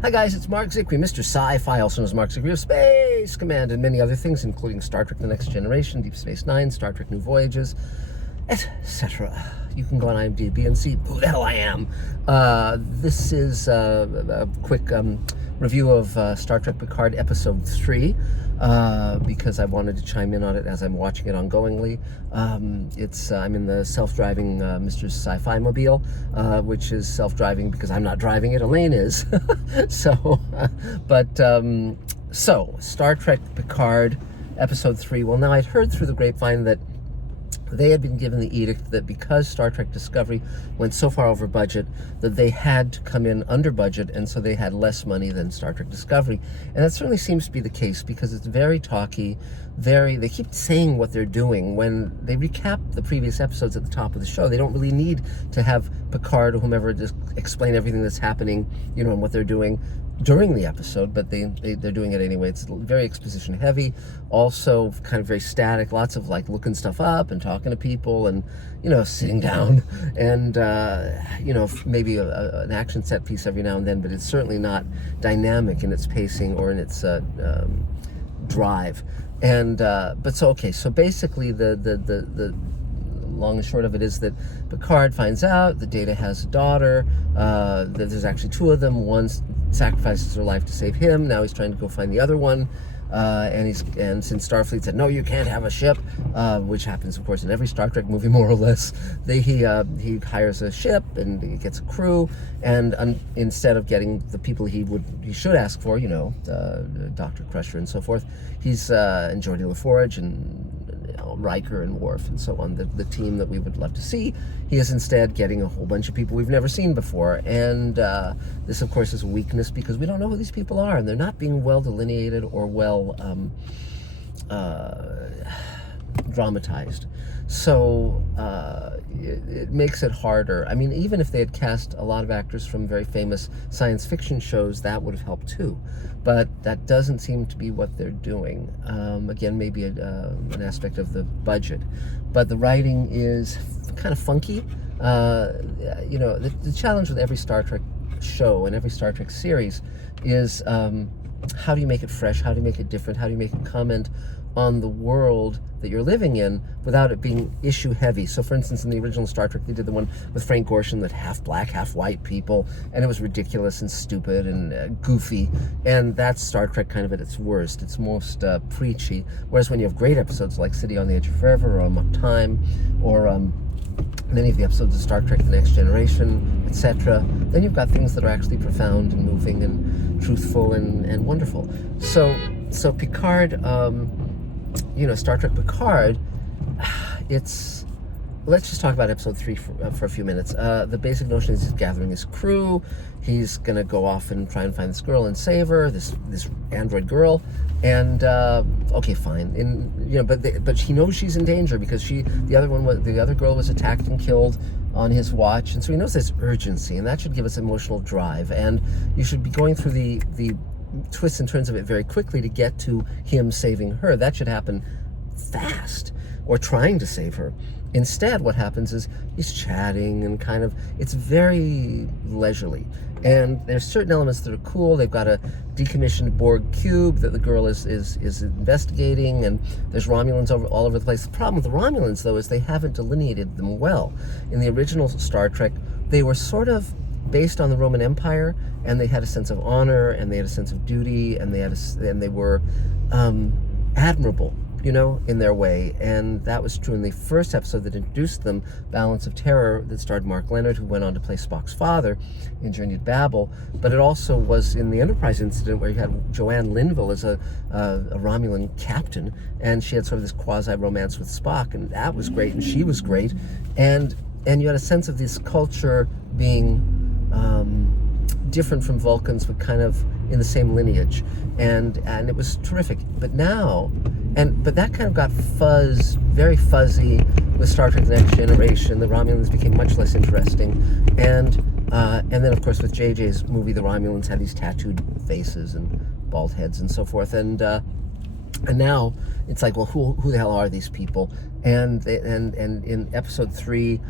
Hi guys, it's Marc Zicree, Mr. Sci-Fi, also known as Marc Zicree of Space Command, and many other things, including Star Trek The Next Generation, Deep Space Nine, Star Trek New Voyages, etc. You can go on IMDb and see who the hell I am. This is a quick review of Star Trek Picard Episode 3, because I wanted to chime in on it as I'm watching it ongoingly. I'm in the self-driving Mr. Sci-Fi mobile, which is self-driving because I'm not driving it, Elaine is. So Star Trek Picard Episode 3. Well, now I'd heard through the grapevine that they had been given the edict that because Star Trek Discovery went so far over budget that they had to come in under budget, and so they had less money than Star Trek Discovery. And that certainly seems to be the case because it's very talky, they keep saying what they're doing. When they recap the previous episodes at the top of the show, they don't really need to have Picard or whomever just explain everything that's happening, and what they're doing during the episode, but they're doing it anyway. It's very exposition heavy, also kind of very static, lots of like looking stuff up and talking to people and sitting down and maybe an action set piece every now and then, but it's certainly not dynamic in its pacing or in its drive. And so basically the long and short of it is that Picard finds out that Data has a daughter, that there's actually two of them. One sacrifices her life to save him. Now he's trying to go find the other one, and since Starfleet said no, you can't have a ship, which happens of course in every Star Trek movie more or less, he hires a ship and he gets a crew, and instead of getting the people he should ask for, Dr. Crusher and so forth, he's and Geordi LaForge and Riker and Worf and so on, the team that we would love to see. He is instead getting a whole bunch of people we've never seen before, and this of course is a weakness because we don't know who these people are, and they're not being well delineated or well dramatized. So it makes it harder. I mean, even if they had cast a lot of actors from very famous science fiction shows, that would have helped too. But that doesn't seem to be what they're doing. Again, maybe an aspect of the budget. But the writing is kind of funky. The challenge with every Star Trek show and every Star Trek series is how do you make it fresh? How do you make it different? How do you make a comment on the world that you're living in without it being issue heavy? So for instance, in the original Star Trek, they did the one with Frank Gorshin that half black, half white people, and it was ridiculous and stupid and goofy, and that's Star Trek kind of at its worst. It's most preachy. Whereas when you have great episodes like City on the Edge of Forever or Amok Time or many of the episodes of Star Trek The Next Generation, etc., then you've got things that are actually profound and moving and truthful and wonderful. So Picard, Star Trek Picard, let's just talk about episode 3 for a few minutes. The basic notion is he's gathering his crew. He's gonna go off and try and find this girl and save her, this android girl, and okay, fine. But he knows she's in danger because the other girl was attacked and killed on his watch, and so he knows there's urgency, and that should give us emotional drive. And you should be going through the twists and turns of it very quickly to get to him saving her. That should happen fast, or trying to save her. Instead, what happens is he's chatting and it's very leisurely. And there's certain elements that are cool. They've got a decommissioned Borg cube that the girl is investigating, and there's Romulans all over the place. The problem with the Romulans, though, is they haven't delineated them well. In the original Star Trek, they were sort of based on the Roman Empire, and they had a sense of honor, and they had a sense of duty, and they were admirable, in their way. And that was true in the first episode that introduced them, Balance of Terror, that starred Mark Leonard, who went on to play Spock's father in Journey to Babel. But it also was in the Enterprise incident where you had Joanne Linville as a Romulan captain, and she had sort of this quasi-romance with Spock, and that was great, and she was great. And you had a sense of this culture being different from Vulcans, but kind of in the same lineage, and it was terrific. But that kind of got very fuzzy with Star Trek: The Next Generation. The Romulans became much less interesting, and then of course with JJ's movie, the Romulans had these tattooed faces and bald heads and so forth, and now it's like, well, who the hell are these people? And in episode 3.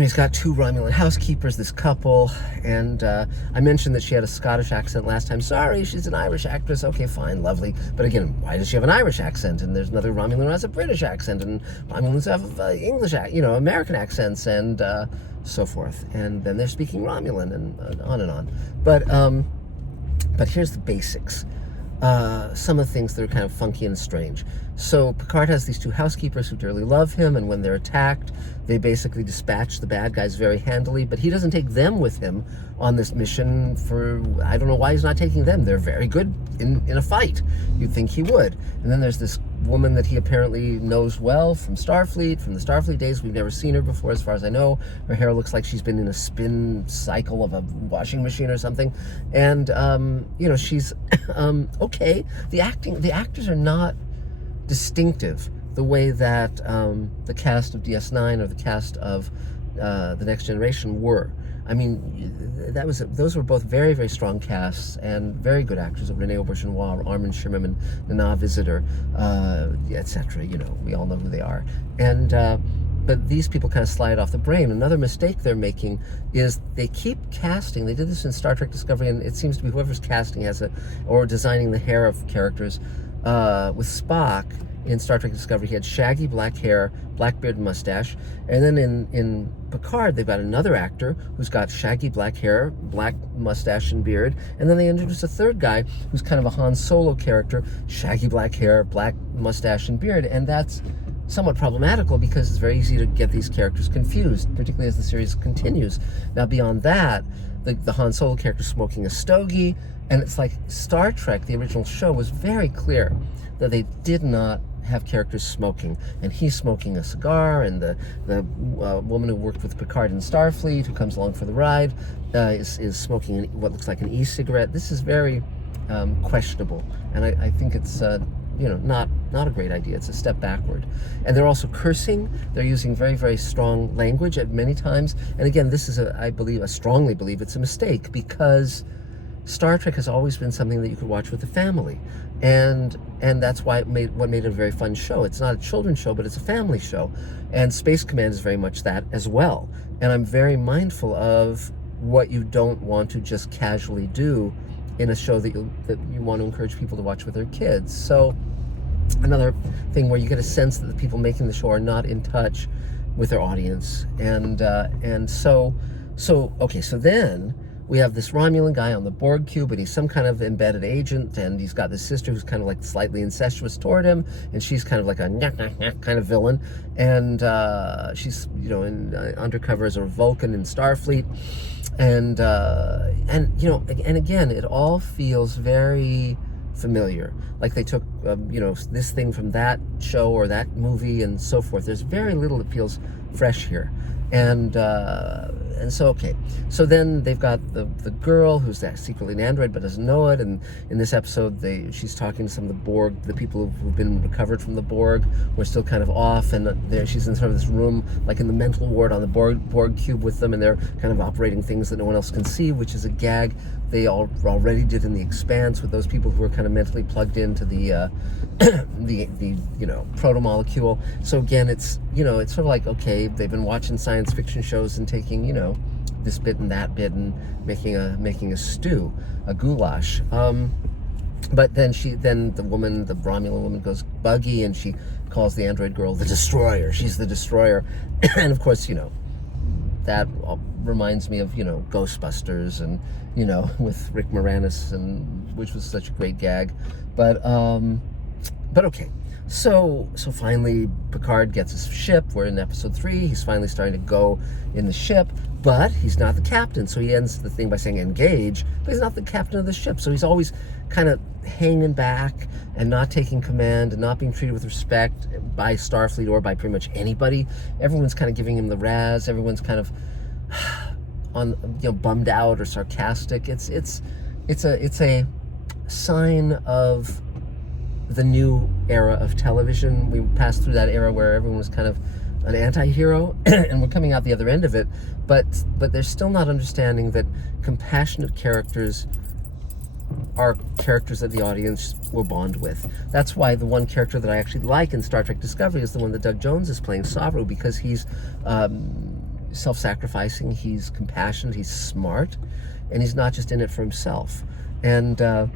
he's got 2 Romulan housekeepers, this couple, and I mentioned that she had a Scottish accent last time. Sorry, she's an Irish actress. Okay, fine, lovely. But again, why does she have an Irish accent? And there's another Romulan who has a British accent, and Romulans have English, American accents, and so forth. And then they're speaking Romulan, and on and on. But here's the basics. Some of the things that are kind of funky and strange. So Picard has these 2 housekeepers who dearly love him, and when they're attacked, they basically dispatch the bad guys very handily, but he doesn't take them with him on this mission I don't know why he's not taking them. They're very good in a fight. You'd think he would. And then there's this woman that he apparently knows well from the Starfleet days. We've never seen her before, as far as I know. Her hair looks like she's been in a spin cycle of a washing machine or something. And, she's okay. The actors are not distinctive the way that the cast of DS9 or the cast of The Next Generation were. I mean, those were both very, very strong casts and very good actors. Renee Auberjonois, Armin Shimmerman, and Nana Visitor, etc. We all know who they are. And but these people kind of slide off the brain. Another mistake they're making is they keep casting. They did this in Star Trek Discovery, and it seems to be whoever's casting or designing the hair of characters. With Spock in Star Trek Discovery, he had shaggy black hair, black beard and mustache. And then in Picard, they've got another actor who's got shaggy black hair, black mustache and beard. And then they introduce a third guy who's kind of a Han Solo character, shaggy black hair, black mustache and beard. And that's somewhat problematical because it's very easy to get these characters confused, particularly as the series continues. Now, beyond that, the Han Solo character smoking a stogie, and it's like Star Trek, the original show, was very clear that they did not have characters smoking, and he's smoking a cigar, and the woman who worked with Picard in Starfleet, who comes along for the ride, is smoking what looks like an e-cigarette. This is very questionable, and I think it's not a great idea. It's a step backward. And they're also cursing. They're using very, very strong language at many times. And again, this is I strongly believe it's a mistake, because Star Trek has always been something that you could watch with the family, and that's why what made it a very fun show. It's not a children's show, but it's a family show, and Space Command is very much that as well. And I'm very mindful of what you don't want to just casually do in a show that you want to encourage people to watch with their kids. So another thing where you get a sense that the people making the show are not in touch with their audience, and so then we have this Romulan guy on the Borg cube, and he's some kind of embedded agent, and he's got this sister who's kind of like slightly incestuous toward him, and she's kind of like a kind of villain, and she's undercover as a Vulcan in Starfleet, and again, it all feels very familiar. Like they took this thing from that show or that movie and so forth. There's very little that feels fresh here. And so, okay. So then they've got the girl who's secretly an android but doesn't know it. And in this episode, she's talking to some of the Borg, the people who've been recovered from the Borg. We're still kind of off, and she's in sort of this room, like in the mental ward on the Borg cube with them, and they're kind of operating things that no one else can see, which is a gag they already did in The Expanse with those people who were kind of mentally plugged into the proto-molecule. So again, it's sort of like, okay, they've been watching science fiction shows and taking this bit and that bit and making a stew, a goulash. But then the Romulan woman goes buggy, and she calls the android girl the Destroyer. She's the Destroyer. And of course, that reminds me of, Ghostbusters and, with Rick Moranis, which was such a great gag. But okay. So finally Picard gets his ship. We're in episode 3. He's finally starting to go in the ship, but he's not the captain. So he ends the thing by saying engage, but he's not the captain of the ship. So he's always kind of hanging back and not taking command and not being treated with respect by Starfleet or by pretty much anybody. Everyone's kind of giving him the razz. Everyone's kind of bummed out or sarcastic. It's a sign of the new era of television. We passed through that era where everyone was kind of an anti-hero, and we're coming out the other end of it, but they're still not understanding that compassionate characters are characters that the audience will bond with. That's why the one character that I actually like in Star Trek Discovery is the one that Doug Jones is playing, Saru, because he's self-sacrificing, he's compassionate, he's smart, and he's not just in it for himself. And but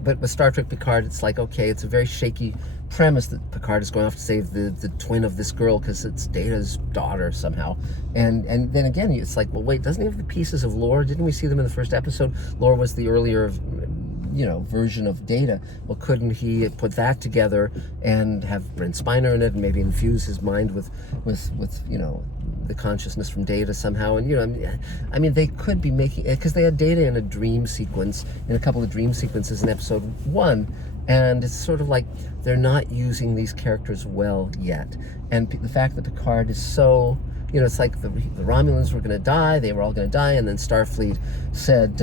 with Star Trek Picard, it's like, okay, it's a very shaky premise that Picard is going off to save the twin of this girl because it's Data's daughter somehow. And then again, it's like, well, wait, doesn't he have the pieces of lore? Didn't we see them in the first episode? Lore was the earlier version of Data. Well, couldn't he put that together and have Brent Spiner in it and maybe infuse his mind with the consciousness from Data somehow? And I mean they could be making it, because they had Data in a dream sequence, in a couple of dream sequences in episode 1, and it's sort of like they're not using these characters well yet. And the fact that Picard is so, it's like the Romulans were going to die, they were all going to die, and then Starfleet said,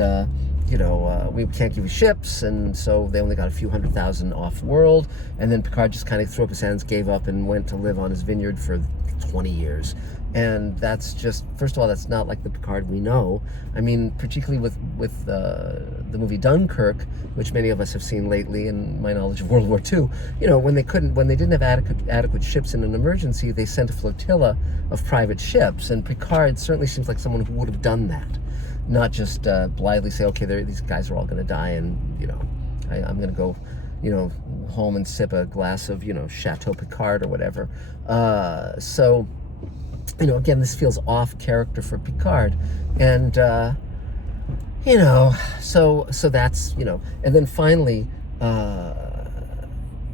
we can't give you ships, and so they only got a few 100,000 off-world, and then Picard just kind of threw up his hands, gave up, and went to live on his vineyard for 20 years. And that's just, first of all, that's not like the Picard we know. I mean, particularly with the movie Dunkirk, which many of us have seen lately, in my knowledge of World War II, when they didn't have adequate ships in an emergency, they sent a flotilla of private ships, and Picard certainly seems like someone who would have done that. Not just blithely say, okay, these guys are all going to die, and I'm going to go, home and sip a glass of Chateau Picard or whatever. So again, this feels off character for Picard, and so that's and then finally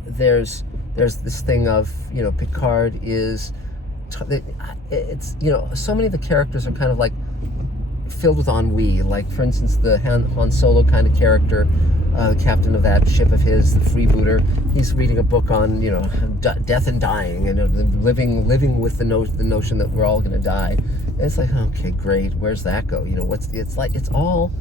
there's this thing of Picard is it's so many of the characters are kind of like filled with ennui. Like, for instance, the Han Solo kind of character, the captain of that ship of his, the freebooter, he's reading a book on death and dying, and living with the notion that we're all going to die. And it's like, okay, great, where's that go? It's all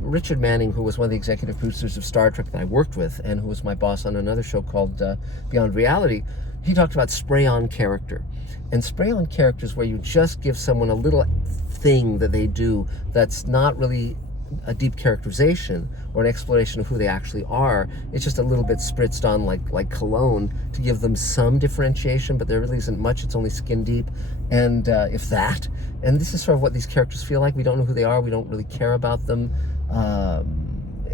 Richard Manning, who was one of the executive producers of Star Trek that I worked with, and who was my boss on another show called Beyond Reality, he talked about spray-on character. And spray-on character is where you just give someone a little thing that they do that's not really a deep characterization or an exploration of who they actually are. It's just a little bit spritzed on like cologne to give them some differentiation, but there really isn't much. It's only skin deep, and if that. And this is sort of what these characters feel like. We don't know who they are. We don't really care about them.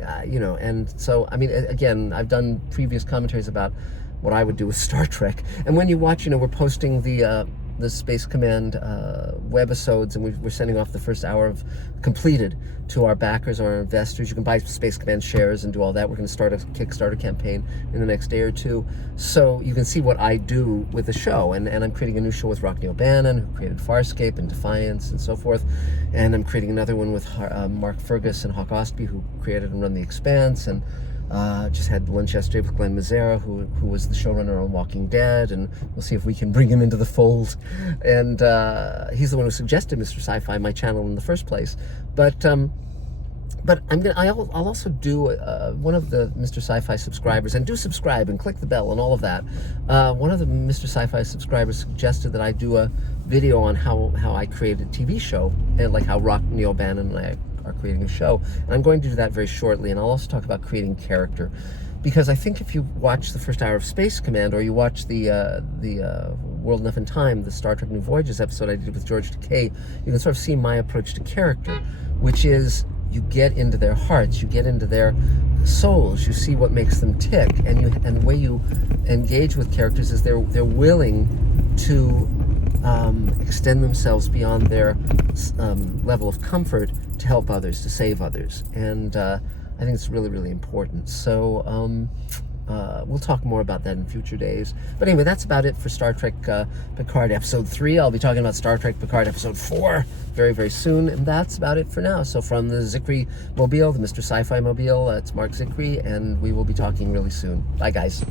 And so, I mean, again, I've done previous commentaries about what I would do with Star Trek. And when you watch, we're posting the Space Command webisodes, and we're sending off the first hour of completed to our backers or our investors. You can buy Space Command shares and do all that. We're going to start a Kickstarter campaign in the next day or two, so you can see what I do with the show. And I'm creating a new show with Rockne O'Bannon, who created Farscape and Defiance and so forth, and I'm creating another one with Mark Fergus and Hawk Ostby, who created and run The Expanse, and just had lunch yesterday with Glenn Mazzara, who was the showrunner on Walking Dead, and we'll see if we can bring him into the fold. And he's the one who suggested Mr. Sci-Fi, my channel, in the first place. But I'll also do one of the Mr. Sci-Fi subscribers, and do subscribe and click the bell and all of that. One of the Mr. Sci-Fi subscribers suggested that I do a video on how I created a TV show, and like how Rockne O'Bannon and I are creating a show. And I'm going to do that very shortly, and I'll also talk about creating character, because I think if you watch the first hour of Space Command, or you watch the World Enough in Time, the Star Trek New Voyages episode I did with George Takei, you can sort of see my approach to character, which is you get into their hearts, you get into their souls, you see what makes them tick, and the way you engage with characters is they're willing to extend themselves beyond their level of comfort to help others, to save others. And I think it's really, really important. So we'll talk more about that in future days. But anyway, that's about it for Star Trek Picard Episode 3. I'll be talking about Star Trek Picard Episode 4 very, very soon. And that's about it for now. So from the Zicree Mobile, the Mr. Sci-Fi Mobile, it's Marc Zicree, and we will be talking really soon. Bye, guys.